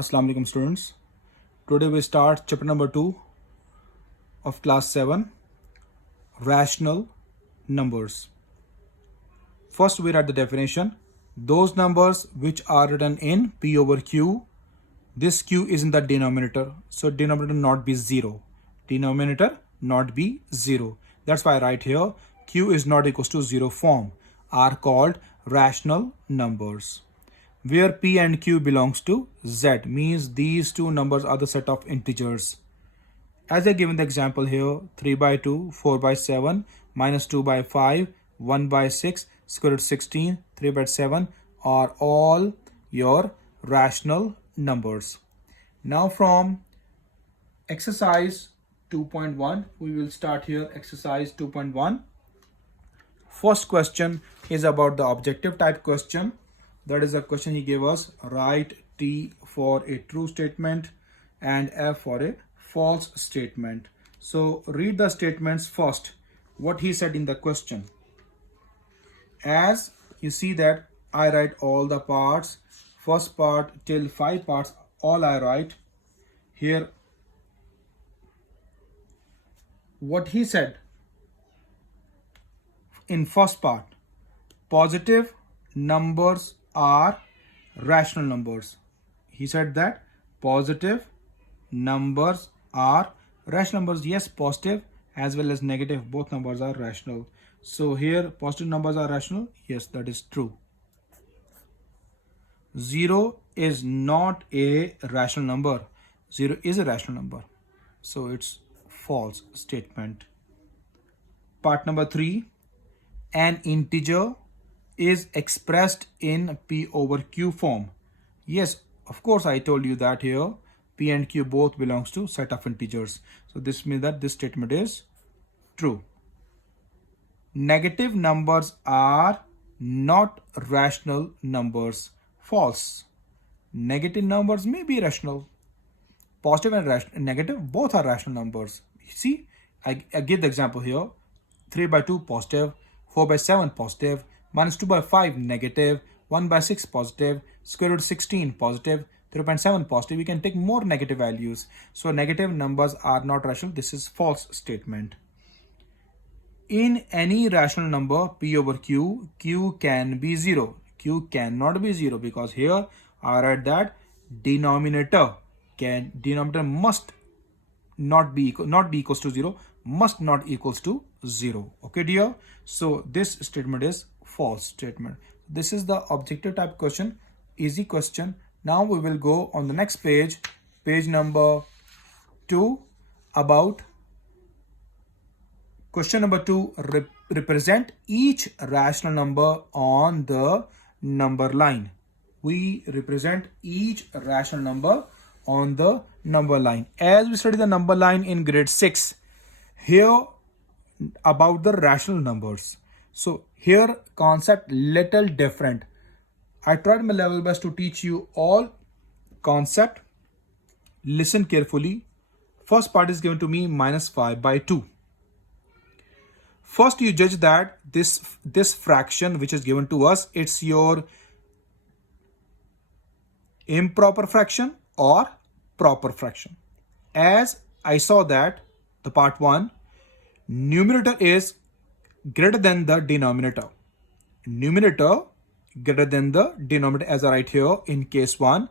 Assalamu alaikum students. Today we start chapter number 2 of class 7, rational numbers. First we read the definition. Those numbers which are written in P over Q, this Q is in the denominator. So denominator not be 0. Denominator not be 0. That's why I write here Q is not equals to 0 form are called rational numbers. Where P and Q belongs to Z means these two numbers are the set of integers. As I given the example here, 3 by 2, 4 by 7, minus 2 by 5, 1 by 6, square root 16, 3 by 7 are all your rational numbers. Now from exercise 2.1, we will start here exercise 2.1. First question is about the objective type question. That is a question he gave us. Write T for a true statement and F for a false statement. So read the statements first. What he said in the question. As you see that I write all the parts. First part till 5 parts all I write. Here what he said in first part. Positive numbers are rational numbers. He said that positive numbers are rational numbers. Yes, positive as well as negative, both numbers are rational. So here positive numbers are rational. Yes, that is true. 0 is not a rational number. 0 is a rational number. So it's false statement. Part number 3. An integer is expressed in P over Q form. Yes, of course I told you that here P and Q both belongs to set of integers. So this means that this statement is true. Negative numbers are not rational numbers. False. Negative numbers may be rational. Positive and negative both are rational numbers. You see, I give the example here. 3 by 2 positive, 4 by 7 positive, minus 2 by 5 negative, 1 by 6 positive, square root 16 positive, 3.7 positive. We can take more negative values. So negative numbers are not rational. This is false statement. In any rational number P over Q, Q can be 0. Q cannot be 0 because here I write that denominator must not be equals to 0, must not equals to 0. Okay dear, so this statement is false statement. This is the objective type question, easy question. Now we will go on the next page, page number 2, about question number 2. Represent each rational number on the number line. We represent each rational number on the number line. As we study the number line in grade 6, here about the rational numbers. So here concept little different. I tried my level best to teach you all concept. Listen carefully. First part is given to me minus 5 by 2. First you judge that this fraction which is given to us, it's your improper fraction or proper fraction. As I saw that the part 1, numerator is greater than the denominator. Numerator greater than the denominator, as I write here in case 1.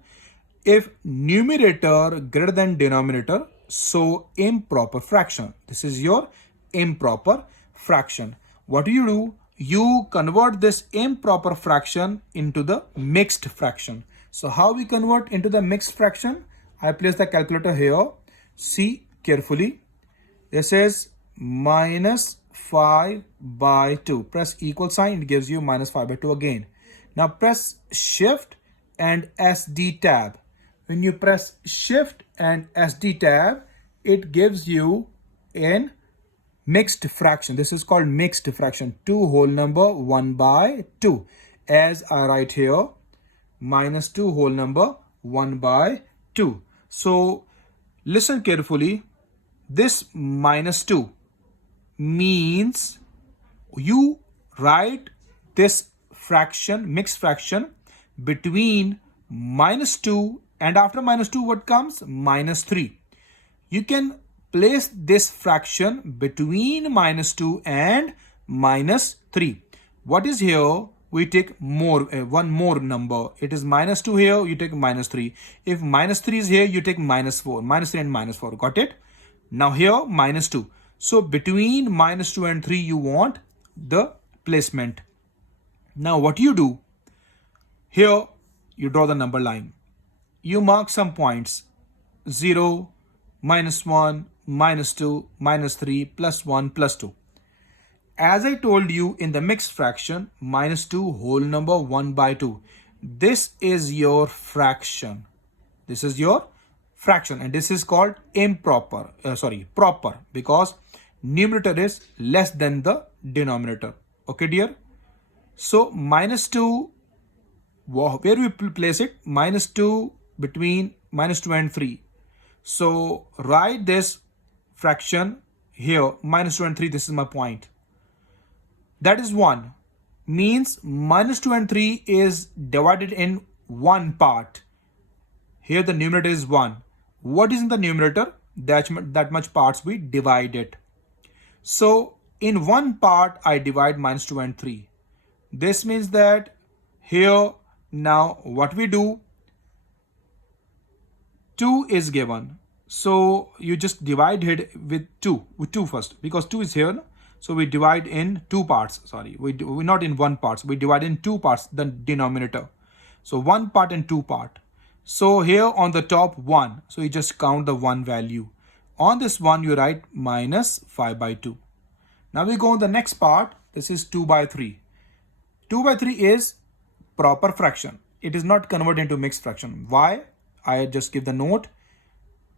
If numerator greater than denominator, so improper fraction. This is your improper fraction. What do? You convert this improper fraction into the mixed fraction. So how we convert into the mixed fraction? I place the calculator here. See carefully. This is minus 5 by 2. Press equal sign. It gives you minus 5 by 2 again. Now press shift and SD tab. When you press shift and SD tab, it gives you in mixed fraction. This is called mixed fraction. 2 whole number 1 by 2. As I write here, minus 2 whole number 1 by 2. So listen carefully. This minus 2 means you write this fraction, mixed fraction, between minus 2 And after minus 2, what comes? Minus 3. You can place this fraction between minus 2 and minus 3. What is here? We take more, one more number. It is minus 2 here, you take minus 3. If minus 3 is here, you take minus 4. Minus 3 and minus 4. Got it? Now here, minus 2. So between minus 2 and 3, you want the placement. Now what you do? Here, you draw the number line. You mark some points. 0, minus 1, minus 2, minus 3, plus 1, plus 2. As I told you in the mixed fraction, minus 2 whole number 1 by 2. This is your fraction. This is your fraction, and this is called proper, because numerator is less than the denominator. Okay, dear? So minus 2, where we place it? Minus 2 between minus 2 and 3. So write this fraction here, minus 2 and 3, this is my point. That is 1. Means minus 2 and 3 is divided in one part. Here the numerator is 1. What is in the numerator? That much parts we divide it. So in one part I divide minus 2 and 3. This means that here now what we do? 2 is given. So you just divide it with 2 first, because 2 is here. So we divide in two parts. Sorry, we not in one part. We divide in two parts, the denominator. So one part and two part. So here on the top 1. So you just count the 1 value. On this 1 you write minus 5 by 2. Now we go on the next part. This is 2 by 3. 2 by 3 is proper fraction. It is not converted into mixed fraction. Why? I just give the note.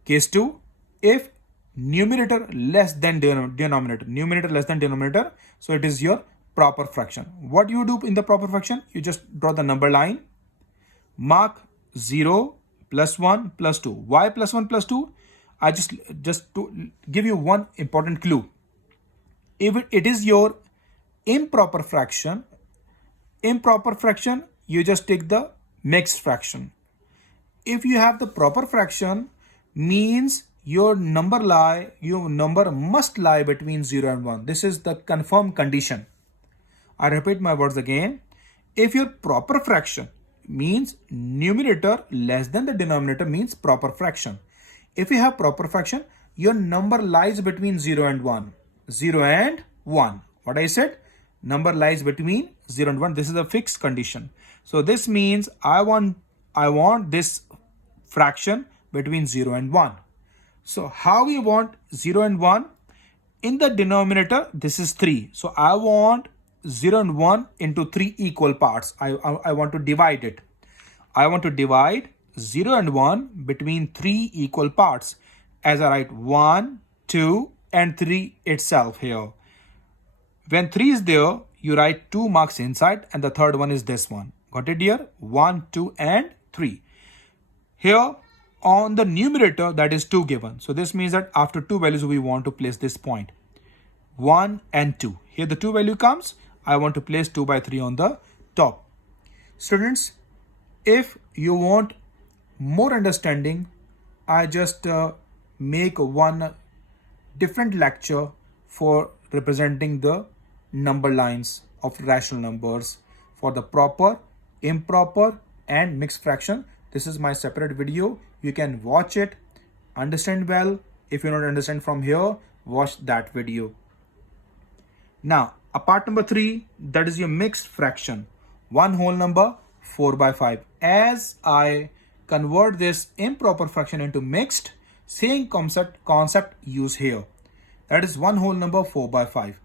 Case 2. If numerator less than denominator, so it is your proper fraction. What you do in the proper fraction? You just draw the number line, mark 0, plus 1, plus 2. Why plus 1, plus 2? I just to give you one important clue. If it is your improper fraction, you just take the mixed fraction. If you have the proper fraction, means your number must lie between 0 and 1. This is the confirmed condition. I repeat my words again. If your proper fraction means numerator less than the denominator, means proper fraction. If you have proper fraction, your number lies between 0 and 1. 0 and 1. What I said? Number lies between 0 and 1. This is a fixed condition. So this means I want this fraction between 0 and 1. So how we want 0 and 1? In the denominator, this is 3. So I want 0 and 1 into 3 equal parts. I want to divide it. I want to divide 0 and 1 between 3 equal parts. As I write 1, 2 and 3 itself here. When 3 is there, you write 2 marks inside, and the third one is this one. Got it, dear? 1, 2 and 3. Here on the numerator, that is 2 given. So this means that after 2 values, we want to place this point. 1 and 2. Here the 2 value comes. I want to place 2 by 3 on the top. Students, if you want more understanding, I just make one different lecture for representing the number lines of rational numbers for the proper, improper and mixed fraction. This is my separate video. You can watch it, understand well. If you don't understand from here, watch that video. Now, part number 3, that is your mixed fraction. One whole number, 4 by 5. As I convert this improper fraction into mixed, same concept use here. That is one whole number, 4 by 5.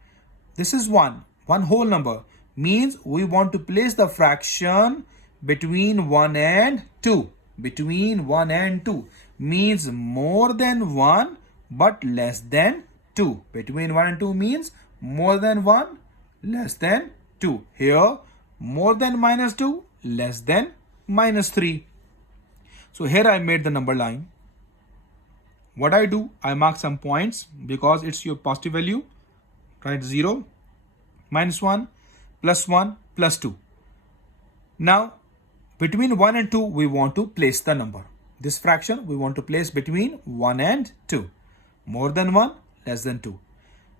This is one whole number. Means we want to place the fraction between 1 and 2. Between 1 and 2 means more than 1 but less than 2. Between 1 and 2 means more than 1, less than 2. Here, more than minus 2, less than minus 3. So here I made the number line. What I do, I mark some points because it's your positive value. Write 0, minus 1, plus 1, plus 2. Now, between 1 and 2, we want to place the number. This fraction we want to place between 1 and 2. More than 1, less than 2.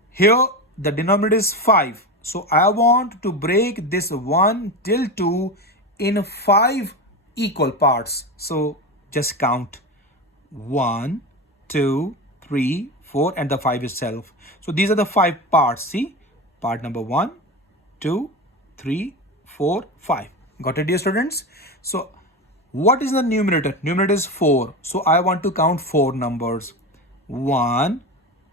Here the denominator is 5. So I want to break this 1 till 2 in 5 equal parts. So just count 1, 2, 3, 4 and the 5 itself. So these are the 5 parts. See, part number 1, 2, 3, 4, 5. Got it, dear students? So what is the numerator? Numerator is 4. So I want to count 4 numbers. 1,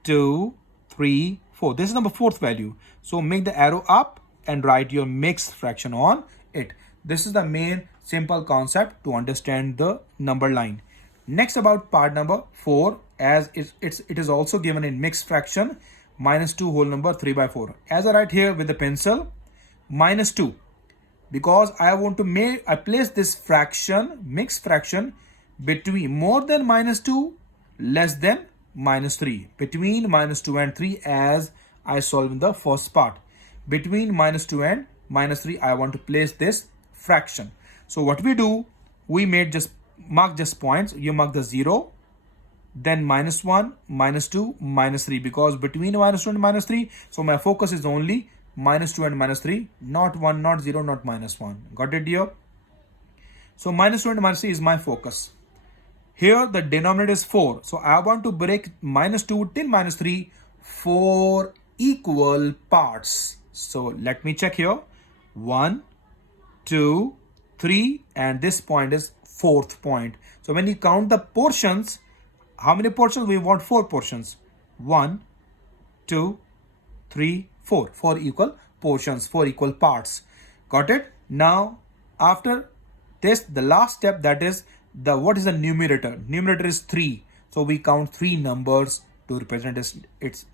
2, 3, 4. This is number 4th value. So make the arrow up and write your mixed fraction on it. This is the main simple concept to understand the number line. Next, about part number 4, as it is also given in mixed fraction, minus 2 whole number 3 by 4. As I write here with the pencil, minus 2. Because I want to I place this fraction, mixed fraction, between more than minus 2, less than minus 3. Between minus 2 and 3, as I solved in the first part. Between minus 2 and minus 3, I want to place this fraction. So what we do, we mark just points. You mark the 0, then minus 1, minus 2, minus 3. Because between minus 2 and minus 3, so my focus is only minus 2 and minus 3, not 1, not 0, not minus 1. Got it, dear? So minus 2 and minus 3 is my focus. Here the denominator is 4. So I want to break minus 2 till minus 3, 4 equal parts. So let me check here. 1, 2, 3 and this point is 4th point. So when you count the portions, how many portions? We want 4 portions. 1, 2, 3, 4. 4 equal portions, 4 equal parts. Got it? Now after this, the last step, that is what is the numerator? Numerator is 3. So we count 3 numbers to represent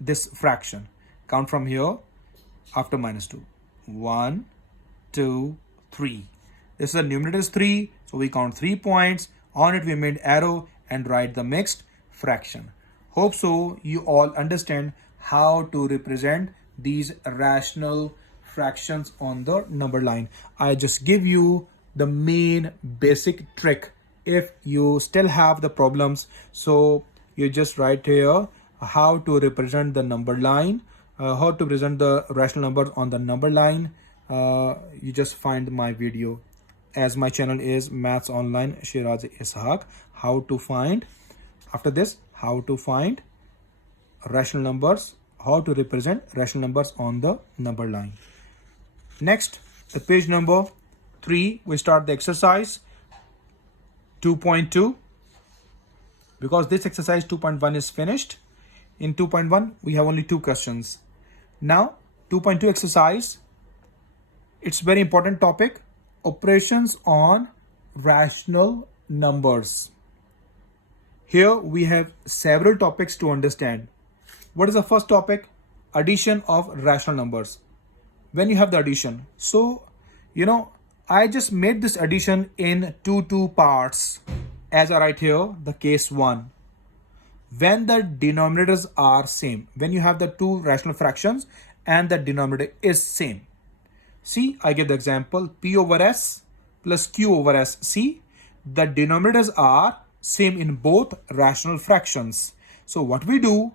this fraction. Count from here after minus 2. 1, 2, 3. This is the numerator is 3. So we count 3 points. On it we made arrow and write the mixed fraction. Hope so you all understand how to represent these rational fractions on the number line. I just give you the main basic trick. If you still have the problems, so you just write here how to represent the number line, how to present the rational numbers on the number line. You just find my video, as my channel is Maths Online Shiraz Ishaq. How to find, after this, how to find rational numbers, how to represent rational numbers on the number line. Next, at page number 3, we start the exercise 2.2. Because this exercise 2.1 is finished. In 2.1, we have only 2 questions. Now, 2.2 exercise, it's very important topic, operations on rational numbers. Here we have several topics to understand. What is the first topic? Addition of rational numbers. When you have the addition, so I just made this addition in two parts. As I write here, the case 1. When the denominators are same, when you have the 2 rational fractions and the denominator is same. See, I give the example P over S plus Q over S. See, the denominators are same in both rational fractions. So what we do,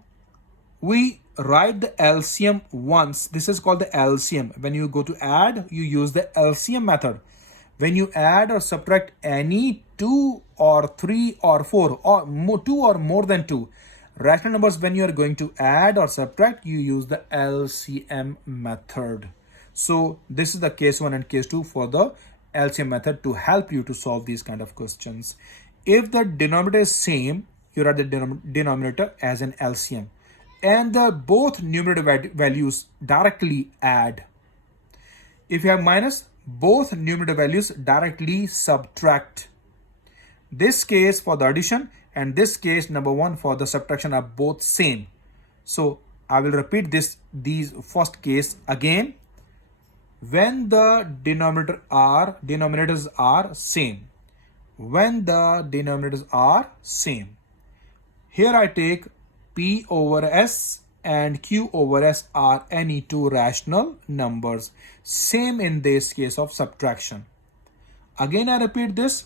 we write the LCM once. This is called the LCM. When you go to add, you use the LCM method. When you add or subtract any 2 or 3 or 4 or 2 or more than 2 rational numbers, when you are going to add or subtract, you use the LCM method. So this is the case 1 and case 2 for the LCM method to help you to solve these kind of questions. If the denominator is same, you write the denominator as an LCM. And the both numerator values directly add. If you have minus, both numerator values directly subtract. This case for the addition and this case number 1 for the subtraction are both same. So I will repeat these first case again. When the denominators are same. When the denominators are same. Here I take P over S and Q over S are any 2 rational numbers. Same in this case of subtraction. Again I repeat this.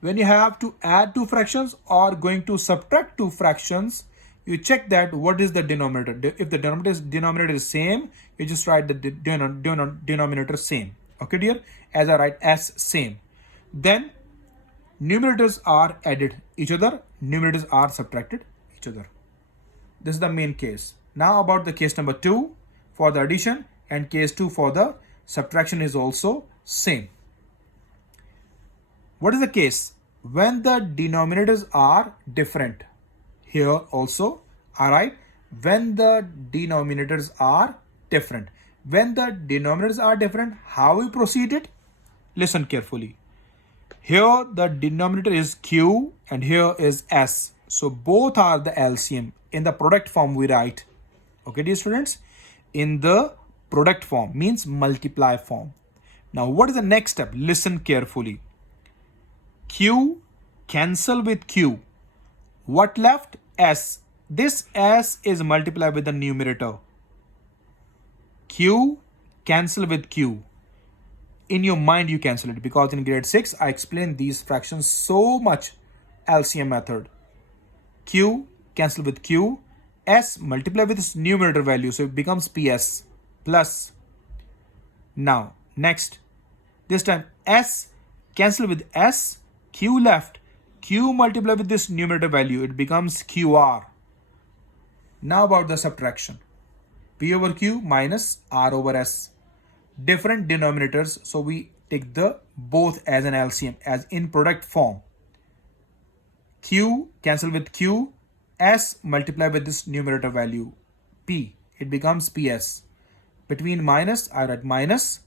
when you have to add two fractions or going to subtract two fractions, you check that what is the denominator. If the denominator is same, you just write the denominator same. Okay, dear, as I write as same. Then numerators are added each other, numerators are subtracted each other. This is the main case. Now about the case number 2 for the addition, and case 2 for the subtraction is also same. What is the case? When the denominators are different. Here also, alright, when the denominators are different. When the denominators are different, how we proceed it? Listen carefully. Here the denominator is Q and here is S. So both are the LCM. In the product form we write. Okay, dear students? In the product form means multiply form. Now what is the next step? Listen carefully. Q cancel with Q. What left? S. This S is multiplied with the numerator. Q cancel with Q. In your mind you cancel it, because in grade 6 I explained these fractions so much. LCM method. Q cancel with Q. S multiply with its numerator value, so it becomes PS plus. Now next, this time S cancel with S. Q left. Q multiply with this numerator value, it becomes QR. Now about the subtraction. P over Q minus R over S. Different denominators, so we take the both as an LCM, as in product form. Q cancel with Q. S multiply with this numerator value P, it becomes PS. Between minus I write minus.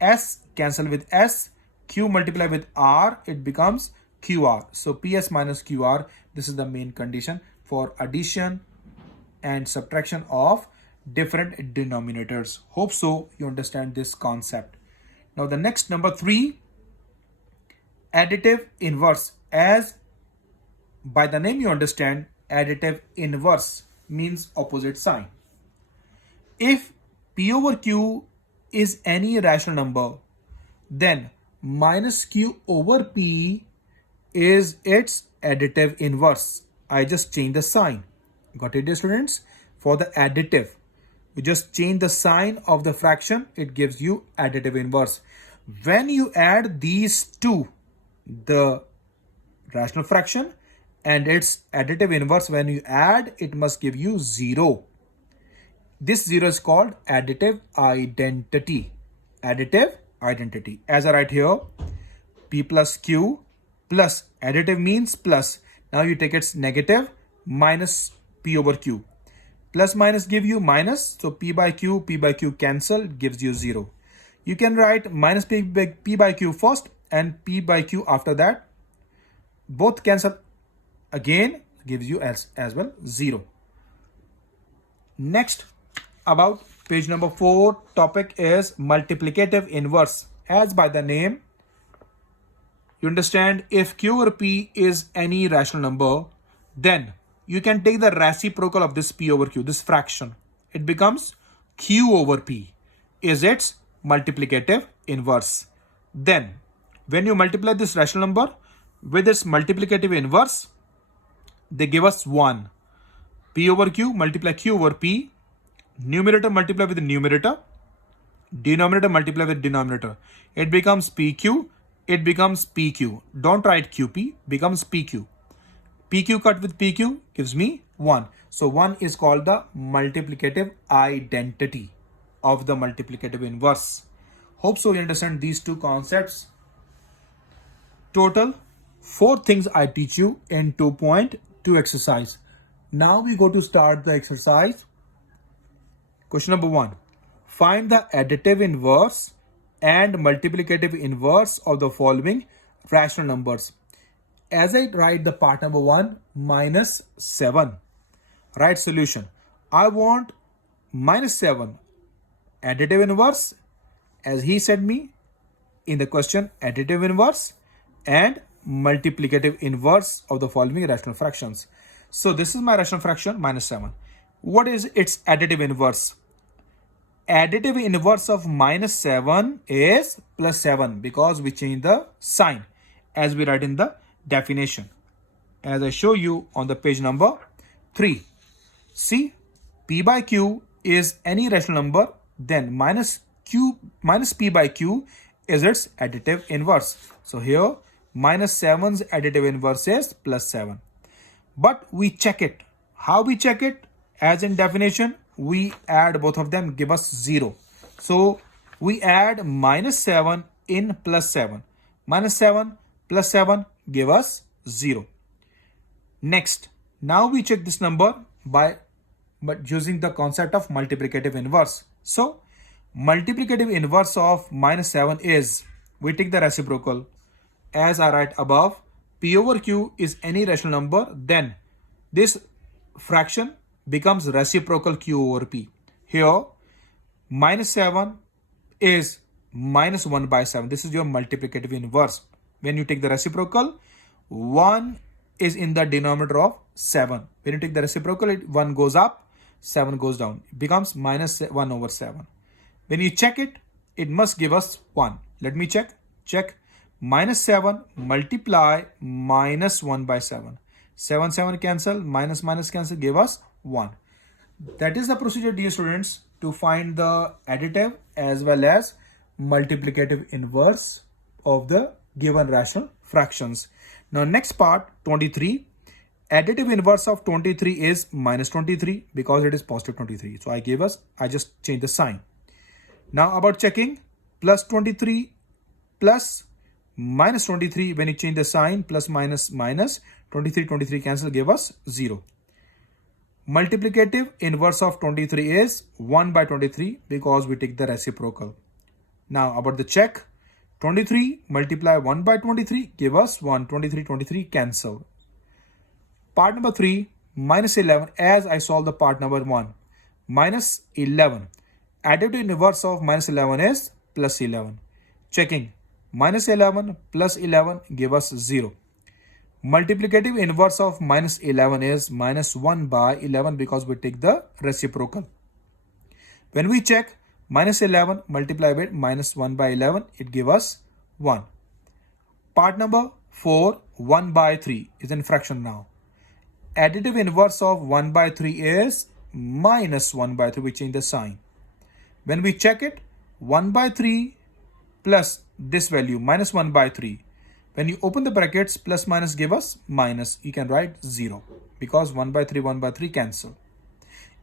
S cancel with S. Q multiply with R, it becomes QR. So PS minus QR, this is the main condition for addition and subtraction of different denominators. Hope so you understand this concept. Now the next, number 3, additive inverse. As by the name you understand, additive inverse means opposite sign. If P over Q is any rational number, then minus Q over P is its additive inverse. I just change the sign. Got it, dear students? For the additive, you just change the sign of the fraction, it gives you additive inverse. When you add these two, the rational fraction and its additive inverse, when you add, it must give you 0. This 0 is called additive identity. Additive identity. As I write here, P plus Q plus, additive means plus. Now you take its negative, minus P over Q. Plus minus give you minus, so P by Q cancel, gives you 0. You can write minus P by Q first and P by Q after that. Both cancel again, gives you as well 0. Next, about page number 4, topic is multiplicative inverse. As by the name you understand, if Q over P is any rational number, then you can take the reciprocal of this P over Q, this fraction. It becomes Q over P is its multiplicative inverse. Then when you multiply this rational number with its multiplicative inverse, they give us 1. P over Q multiply Q over P. Numerator multiply with the numerator. Denominator multiply with denominator. It becomes PQ. It becomes PQ. Don't write QP, becomes PQ. PQ cut with PQ gives me 1. So 1 is called the multiplicative identity of the multiplicative inverse. Hope so you understand these two concepts. Total 4 things I teach you in 2.2 exercise. Now we go to start the exercise. Question number 1. Find the additive inverse and multiplicative inverse of the following rational numbers. As I write the part number 1, minus 7. Write solution. I want minus 7 additive inverse, as he said me in the question, additive inverse and multiplicative inverse of the following rational fractions. So this is my rational fraction, minus 7. What is its additive inverse? Additive inverse of minus 7 is plus 7, because we change the sign. as we write in the definition. As I show you on the page number 3. See, P by Q is any rational number, then minus P by Q is its additive inverse. So here minus 7's additive inverse is plus 7. But we check it. How we check it? As in definition, we add both of them, give us 0. So we add minus 7 in plus 7. Minus 7 plus 7 give us 0. Next, now we check this number by using the concept of multiplicative inverse. So multiplicative inverse of minus 7 is, we take the reciprocal. As I write above, P over Q is any rational number, then this fraction becomes reciprocal Q over P. Here, minus 7 is minus 1 by 7. This is your multiplicative inverse. When you take the reciprocal, 1 is in the denominator of 7. When you take the reciprocal, 1 goes up, 7 goes down. It becomes minus 1 over 7. When you check it, it must give us 1. Let me check. Check. Minus 7 multiply minus 1 by 7. 7 cancel, minus cancel, give us 1. That is the procedure, dear students, to find the additive as well as multiplicative inverse of the given rational fractions. Now next part, 23. Additive inverse of 23 is minus 23 because it is positive 23. So I just change the sign. Now about checking, plus 23 plus minus 23, when you change the sign, plus minus 23 cancel, give us 0. Multiplicative inverse of 23 is 1 by 23 because we take the reciprocal. Now about the check, 23 multiply 1 by 23 give us 1. 23 cancel. Part number 3, minus 11, as I solve the part number 1. Minus 11. Additive inverse of minus 11 is plus 11. Checking. Minus 11 plus 11 give us 0. Multiplicative inverse of minus 11 is minus 1 by 11 because we take the reciprocal. When we check, minus 11 multiply with minus 1 by 11, it gives us 1. Part number 4, 1 by 3 is in fraction now. Additive inverse of 1 by 3 is minus 1 by 3. We change the sign. When we check it, 1 by 3 plus this value, minus 1 by 3. When you open the brackets, plus minus give us minus. You can write 0 because 1 by 3 cancel.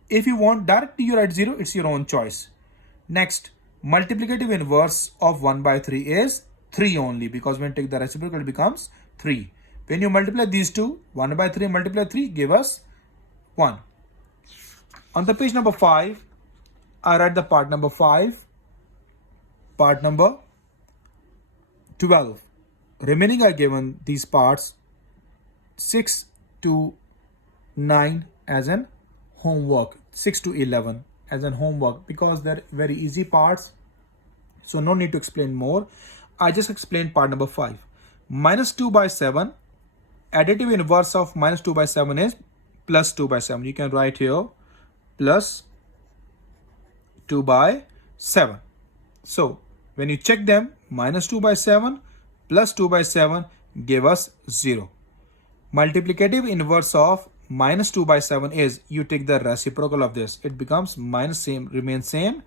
If you want directly you write 0, it's your own choice. Next, multiplicative inverse of 1 by 3 is 3 only because when you take the reciprocal it becomes 3. When you multiply these two, 1 by 3 multiply 3 give us 1. On the page number 5, I write the part number 5, part number 12. Remaining are given these parts 6 to 9 as an homework, 6 to 11 as an homework because they're very easy parts. So no need to explain more. I just explained part number 5. Minus 2 by 7. Additive inverse of minus 2 by 7 is plus 2 by 7. You can write here plus 2 by 7. So when you check them, minus 2 by 7 plus 2 by 7 give us 0. Multiplicative inverse of minus 2 by 7 is, you take the reciprocal of this. It becomes minus same, remains same,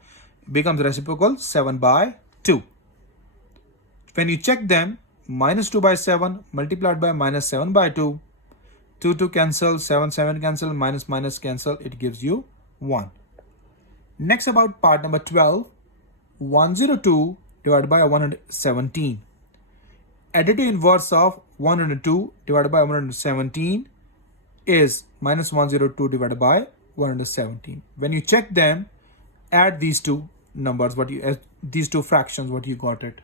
becomes reciprocal 7 by 2. When you check them, minus 2 by 7 multiplied by minus 7 by 2. 2 cancel, 7 cancel, minus cancel, it gives you 1. Next about part number 12, 102 divided by 117. Additive inverse of 102 divided by 117 is minus 102 divided by 117. When you check them, add these two numbers, these two fractions, what you got it.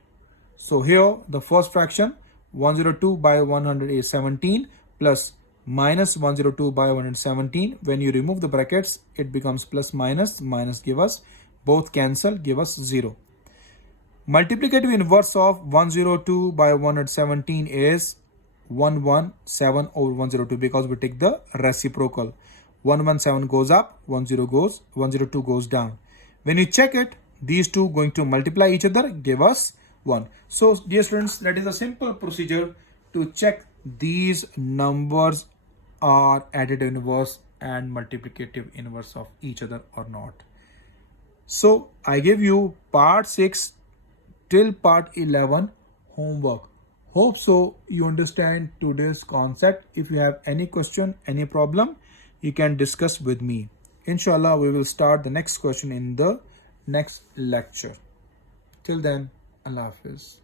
So here the first fraction 102 by 117 plus minus 102 by 117. When you remove the brackets, it becomes plus minus give us, both cancel, give us 0. Multiplicative inverse of 102 by 117 is 117 over 102 because we take the reciprocal. 117 goes up, 102 goes down. When you check it, these two going to multiply each other, give us 1. So dear students, that is a simple procedure to check these numbers are additive inverse and multiplicative inverse of each other or not. So I give you part 6 till part 11 homework. Hope so you understand today's concept. If you have any question, any problem, you can discuss with me. Inshallah, we will start the next question in the next lecture. Till then, Allah Hafiz.